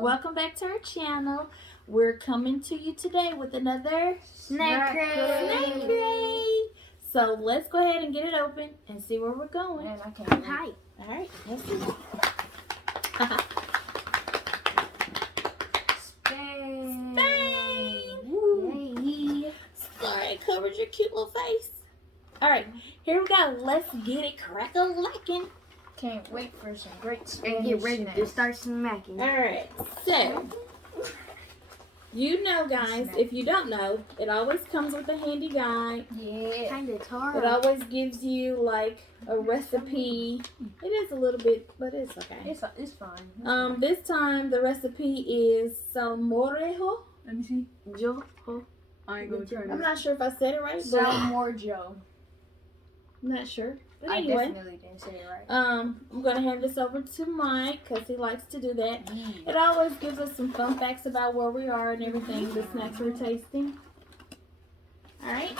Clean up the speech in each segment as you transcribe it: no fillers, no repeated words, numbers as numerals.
Welcome back to our channel. We're coming to you today with another SnackCrate. So let's go ahead and get it open and see where we're going. Man, I can't wait. Hi. All right, let's see. Spain. Yay. Sorry, I covered your cute little face. All right, here we go. Let's get it crack-a-lackin'. Can't wait for some great Spanish And get ready snacks. to start smacking. All right, so you know, guys, if you don't know, it always comes with a handy guide. Yeah. Kind of tart. It always gives you like a recipe. It is a little bit, but it's okay. It's fine. This time the recipe is salmorejo. Let me see. Joe. I ain't gonna try I'm not sure if I said it right, but Salmorejo. I'm not sure. But I anyway, definitely didn't say it right. I'm gonna hand this over to Mike because he likes to do that. It always gives us some fun facts about where we are and everything, the snacks we're tasting. Alright,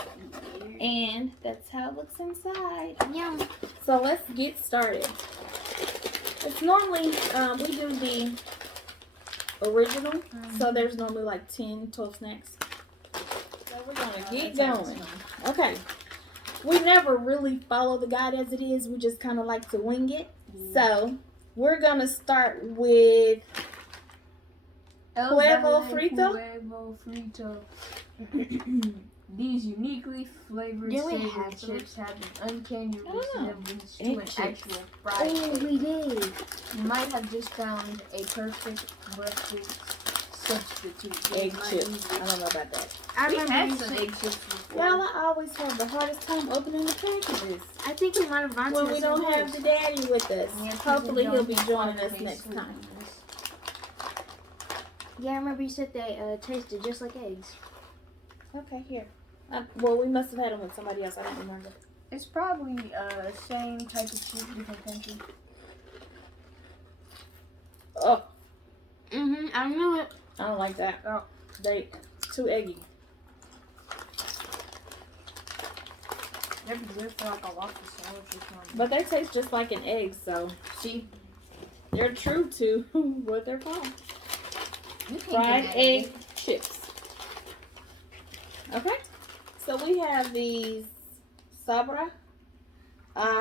and that's how it looks inside. Yum. So let's get started. It's normally, we do the original, so there's normally like 10, 12 snacks. So we're gonna get going. Okay. We never really follow the guide as it is. We just kind of like to wing it. So we're gonna start with huevo frito. Huevo frito. These uniquely flavored Do we savory have some? chips have an uncanny resemblance to Egg an chips. actual fried Oh, chick. we did. You might have just found a perfect breakfast substitute. Egg chips. I don't know about that. I We remember had you some said, egg chips before. Y'all, I always have the hardest time opening the packages I think we might have gone when to we the don't same have place. the daddy with us. Yeah, Hopefully he'll be don't joining have us any next sweet time. ones. Yeah, I remember you said they tasted just like eggs. Okay, here. Well, we must have had them with somebody else. I don't remember. It's probably same type of cheese, different country. Oh, I knew it. I don't like that. Oh, it's too eggy. They're good for like a waffle sandwich or something. But they taste just like an egg, so see, they're true to what they're called. You can't Fried get egg chips. Okay, so we have these Sabra.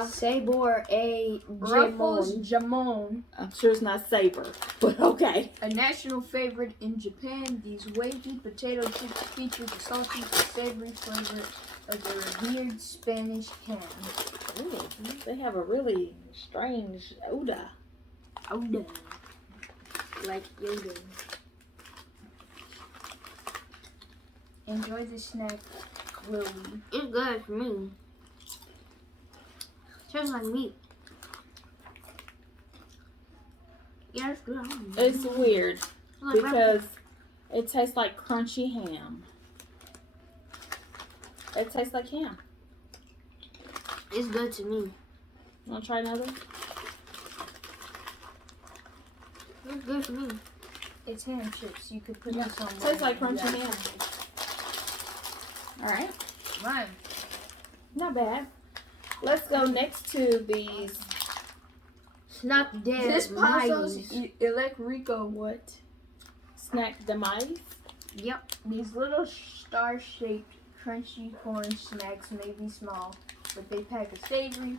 Sabor a Ruffles jamon. jamon. I'm sure it's not Saber, but okay. A national favorite in Japan, these wavy potato chips feature the salty, savory flavor of the revered Spanish ham. Ooh, they have a really strange odor. Yoda. Like Yoda. Enjoy the snack, Lily. It's good for me. Tastes like meat. Yeah, it's good. It's weird It's like because it tastes like crunchy ham. It tastes like ham. it's good to me. Want to try another? It's good for me. It's ham chips. You could put Yeah, this on. tastes like one. crunchy ham. All right, Mine. not bad. Let's go next to these. Snap dead. This passos elect rico. What? Snack demise. Yep. These little star-shaped crunchy corn snacks may be small, but they pack a spicy,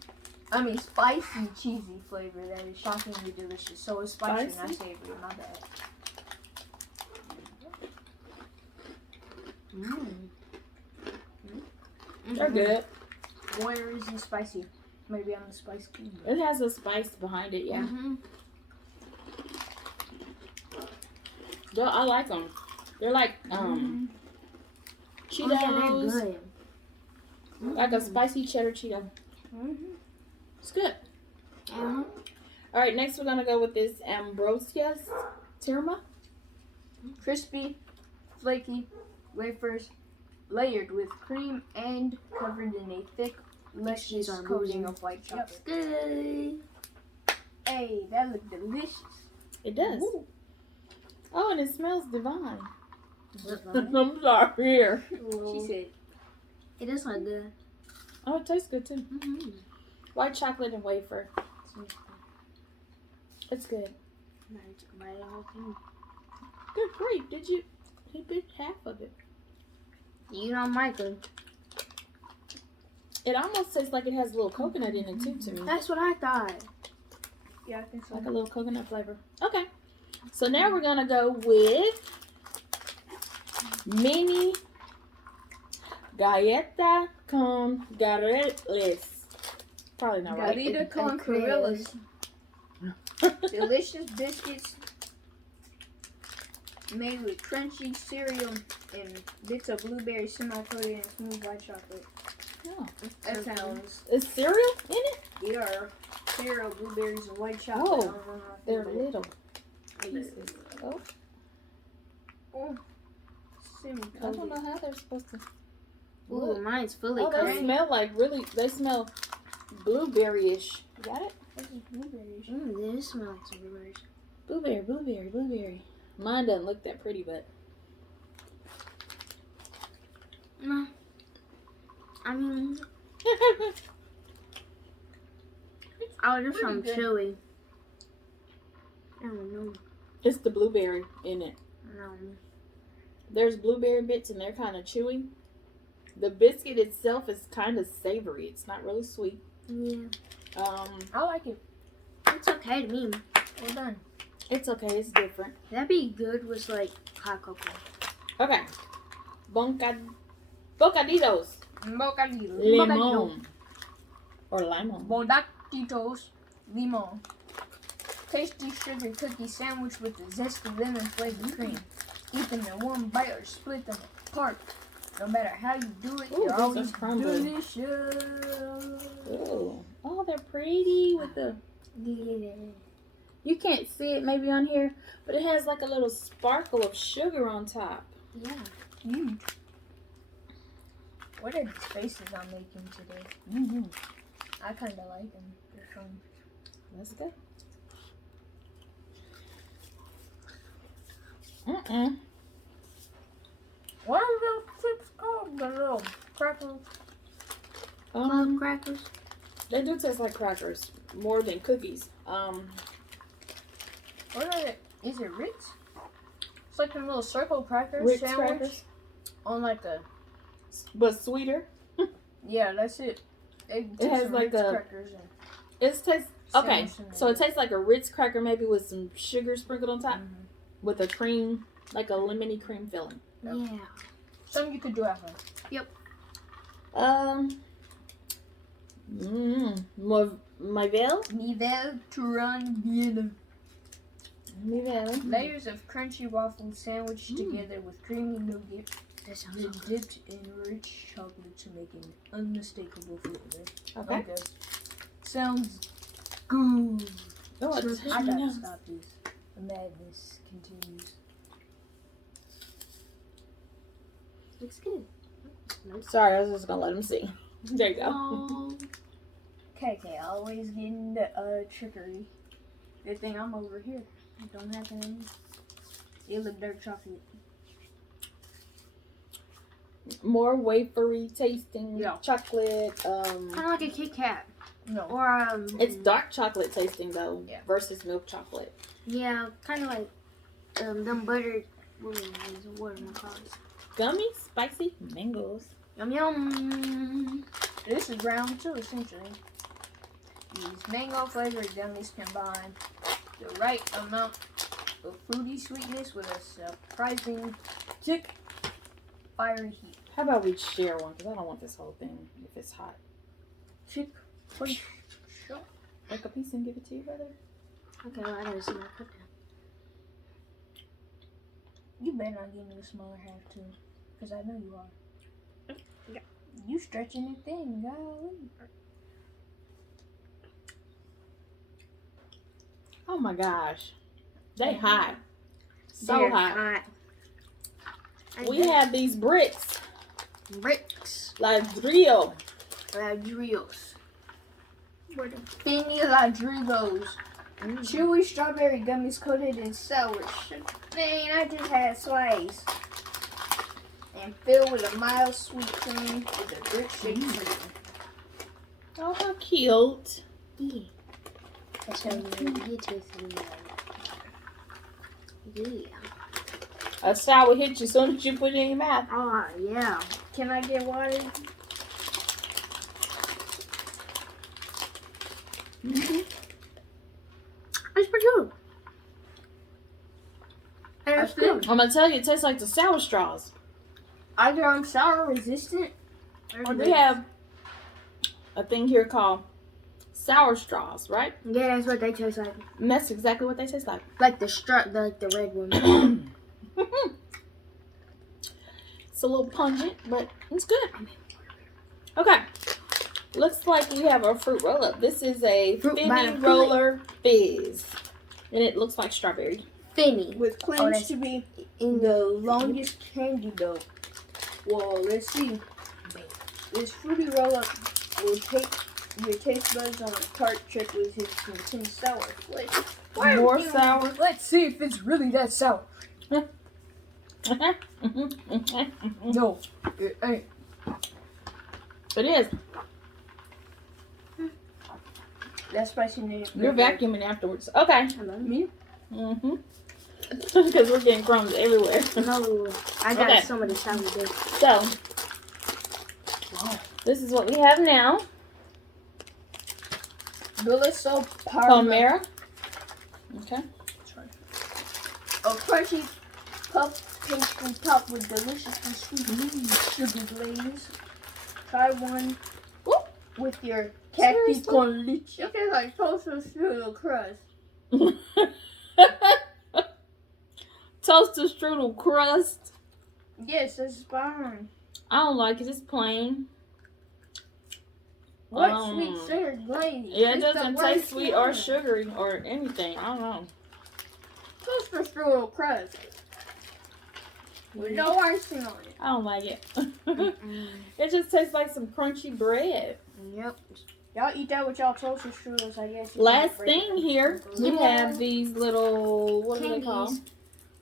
cheesy flavor that is shockingly delicious. So it's spicy, not Spicy? savory. My bad. They're good. Where is the spicy? Maybe I'm the spice king. It has a spice behind it. Yeah. Though I like them. They're like Cheetos. Oh, yeah, they're good. Like a spicy cheddar Cheeto. It's good. All right, next we're gonna go with this Ambrosia's Tirma. Crispy, flaky wafers layered with cream and covered in a thick, luscious are coating moving. of white chocolate. Good. Hey, that looked delicious. It does. Ooh. Oh, and it smells divine. I'm sorry. Here. She said, It does look good. Oh, it tastes good too. White chocolate and wafer. It's good. Good grief, did you? He bit half of it. You don't like them. It almost tastes like it has a little coconut in it too to me. That's what I thought. Yeah, I think so. Like a little coconut flavor. Okay. So now we're gonna go with mini galleta con gareles. Probably not right. Galita con Corellas. Delicious biscuits made with crunchy cereal and bits of blueberry semi-coated in smooth white chocolate. Oh. That sounds. Is cereal in it? Yeah. Cereal, blueberries, and white chocolate. Oh, I don't know how I they're feel about little it. pieces. Oh, Oh. I don't know how they're supposed to. Ooh, mine's fully Oh, they covered. smell like really. They smell blueberry-ish. You got it? This is blueberries. This smells like some blueberries. Blueberry, blueberry, blueberry. Mine doesn't look that pretty, but No. I mean, oh, this Pretty one's good. chewy. I don't know. it's the blueberry in it. No. There's blueberry bits and they're kind of chewy. The biscuit itself is kind of savory. It's not really sweet. Yeah. I like it. It's okay to me. Well done. It's okay. It's different. That'd be good with like hot cocoa. Okay. Bocaditos. Bocadillo. Limon. Or limon. Bocaditos. Limon. Tasty sugar cookie sandwich with a zesty lemon flavored cream. Eat them in one bite or split them apart. No matter how you do it, Ooh, they're those are always crumbly. delicious. Ooh. Oh, they're pretty with the. Yeah. You can't see it maybe on here, but it has like a little sparkle of sugar on top. Yeah. Huge. What are these faces I'm making today? Mm-hmm. I kind of like them. They're fun. That's good. Mm-mm. What are those chips called? The little crackers. Club crackers. They do taste like crackers more than cookies. What are they? Is it Ritz? It's like a little circle cracker Ritz sandwich crackers, on like a. but sweeter. Yeah, that's it. It has some like Ritz a- crackers and It tastes okay. sandwich in So it. it tastes like a Ritz cracker, maybe with some sugar sprinkled on top, Mhm. with a cream, like a lemony cream filling. Yep. Yeah. Something you could do at home. Mavel. Nivel Turan Biela. Mavel. Layers of crunchy waffles sandwiched together with creamy nougat, That sounds then so good. dipped in rich chocolate to make an unmistakable flavor. Okay. Sounds good. Oh, So it's this I really gotta nice. stop this. The madness continues. Looks good. Sorry, I was just gonna let him see. There you go. Oh. KK always getting the trickery. Good thing I'm over here. It don't happen to me. It look dark chocolate. More wafery tasting Yeah. chocolate. Kind of like a Kit Kat. No. Or, It's dark chocolate tasting though, Yeah. versus milk chocolate. Yeah, kind of like, them buttered, what am I calling it? Gummy, spicy mangoes. Yum yum. This is round two essentially. These mango flavored gummies combine the right amount of fruity sweetness with a surprising thick fiery heat. How about we share one? Because I don't want this whole thing if it's hot. Thick, sure. Break a piece and give it to you, brother. Okay, well, I gotta see my cup now. You better not give me the smaller half too, because I know you are. You stretching it thin, golly. Oh my gosh. They hot. So They're hot. And We then have these bricks. bricks. Ladrillo. Ladrillos. Finny Ladrigos. Chewy strawberry gummies coated in sour sugar. Man, I just had a slice. And filled with a mild sweet cream with a brick shaped treatment. Oh, how cute. Yeah. That's how you get with me. Yeah. A sour hit you as soon as you put it in your mouth. Oh, yeah. Can I get water? It's pretty good. That's good. I'm gonna tell you, it tastes like the sour straws. Either I'm sour resistant. Or We have a thing here called sour straws, right? Yeah, that's what they taste like. And that's exactly what they taste like. Like the red one. It's a little pungent, but it's good. Okay. Looks like we have our fruit roll up. This is a Fruit by Finny the Roller Fizz. And it looks like strawberry. Finny. with Oh, claims that's to be in the longest candy though. Well, let's see. This fruity roll up will take your taste buds on a cart trip with his intense sour flavor. More sour. Let's see if it's really that sour. No, it ain't. It is. That's spicy native. You're vacuuming afterwards. Okay. Me? Mm-hmm. Because we're getting crumbs everywhere. No, I got Okay. some of the sour bit. So, this is what we have now. Billy so Palmera. Okay. A crunchy puff pastry topped with deliciously sweet sugar glaze. Try one with your cacti Seriously? con leche. It tastes like toasted strudel crust. Toaster strudel crust. Yes, it's fine. I don't like it. It's plain. What sweet sugar glaze? Yeah, it It's the doesn't worst taste sweet or one. sugary or anything. I don't know. Toaster strudel crust. With no icing on it. I don't like it. It just tastes like some crunchy bread. Yep. Y'all eat that with y'all toaster strudels, I guess. You Last can break thing it. here, we Yeah. have these little, what are they called? Candies.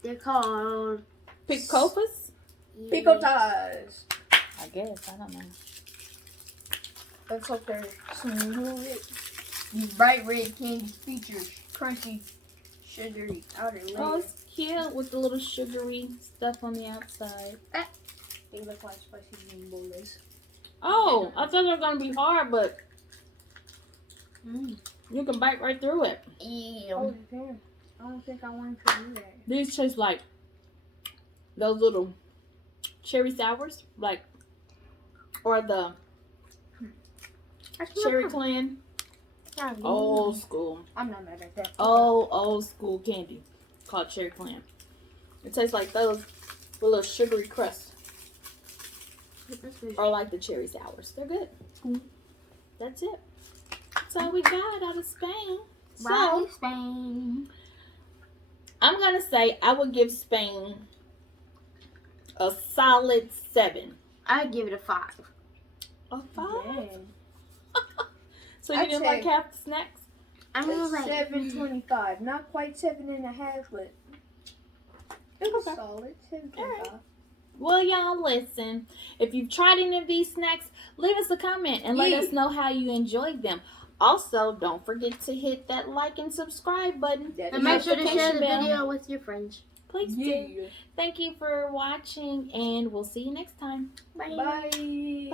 They're called Picofas? Picotas. I guess. I don't know. Let's hope they're smooth. These bright red candies feature crunchy, sugary outer layer. Oh, it's cute with the little sugary stuff on the outside. They look like spicy rainbow lace. Oh, I thought they were going to be hard, but Mm. you can bite right through it. Oh, you can. I don't think I want to do that. These taste like those little cherry sours, like, or the cherry clan. Old school. I'm not mad at that. Old school candy called cherry clan. It tastes like those with a little sugary crust, or like the cherry sours. They're good. That's it. That's all we got out of Spain. So Bye, Spain. I'm gonna say I would give Spain a solid 7. I'd give it a 5. A 5? Dang. So you I'd didn't say- like half the snacks? I mean, It's like 7.25. Not quite 7.5, but it was Okay. solid. 7.25. Well, y'all, listen. If you've tried any of these snacks, leave us a comment and let Yeah. us know how you enjoyed them. Also, don't forget to hit that like and subscribe button. That and make is- sure to share the Notification bell. video with your friends. Please do. Yeah. Thank you for watching, and we'll see you next time. Bye. Bye. Bye.